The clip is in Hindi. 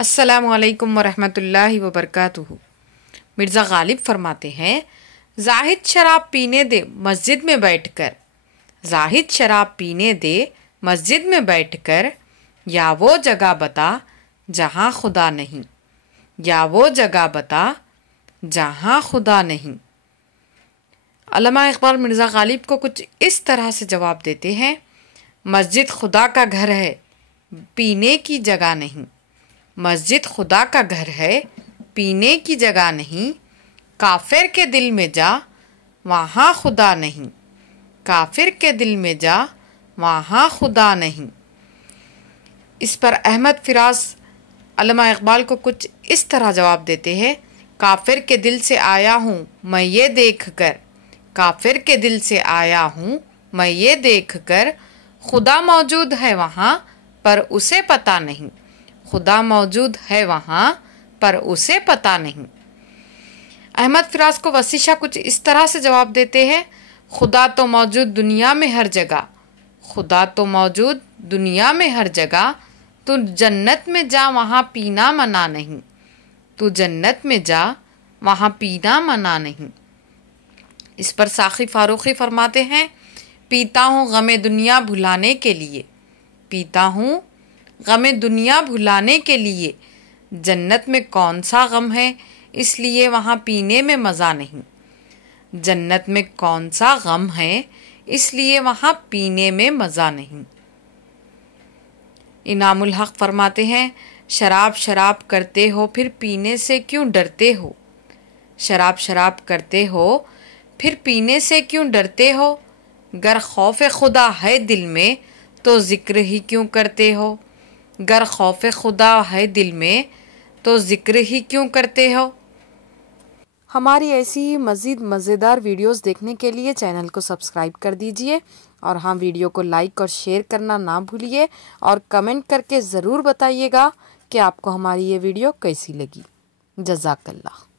अस्सलामुअलैकुम वरहमतुल्लाहि वबरकातुहू। मिर्ज़ा गालिब फरमाते हैं, जाहिद शराब पीने दे मस्जिद में बैठकर, जाहिद शराब पीने दे मस्जिद में बैठकर, या वो जगह बता जहाँ खुदा नहीं, या वो जगह बता जहाँ खुदा नहीं। अल्लामा इकबाल मिर्ज़ा गालिब को कुछ इस तरह से जवाब देते हैं, मस्जिद खुदा का घर है, पीने की जगह नहीं। मस्जिद खुदा का घर है, पीने की जगह नहीं। काफिर के दिल में जा, वहाँ खुदा नहीं। काफिर के दिल में जा, वहाँ खुदा नहीं। इस पर अहमद फिराज अल्लामा इकबाल को कुछ इस तरह जवाब देते हैं, काफिर के दिल से आया हूँ मैं ये देख कर, काफिर के दिल से आया हूँ मैं ये देख कर, खुदा मौजूद है वहाँ पर उसे पता नहीं। खुदा मौजूद है वहाँ पर उसे पता नहीं। अहमद फिराज को वसीशा कुछ इस तरह से जवाब देते हैं, खुदा तो मौजूद दुनिया में हर जगह, खुदा तो मौजूद दुनिया में हर जगह, तू जन्नत में जा वहाँ पीना मना नहीं, तू जन्नत में जा वहाँ पीना मना नहीं। इस पर साखी फारूकी फरमाते हैं, पीता हूँ गमे दुनिया भुलाने के लिए, पीता हूँ गमे दुनिया भुलाने के लिए, जन्नत में कौन सा गम है इसलिए वहाँ पीने में मज़ा नहीं। जन्नत में कौन सा गम है इसलिए वहाँ पीने में मज़ा नहीं। इनामुल हक फरमाते हैं, शराब शराब करते हो फिर पीने से क्यों डरते हो, शराब शराब करते हो फिर पीने से क्यों डरते हो, गर खौफ खुदा है दिल में तो ज़िक्र ही क्यों करते हो, गर खौफ खुदा है दिल में तो ज़िक्र ही क्यों करते हो। हमारी ऐसी ही मज़ीद मज़ेदार वीडियोस देखने के लिए चैनल को सब्सक्राइब कर दीजिए और हाँ, वीडियो को लाइक और शेयर करना ना भूलिए और कमेंट करके ज़रूर बताइएगा कि आपको हमारी ये वीडियो कैसी लगी। जज़ाकल्लाह।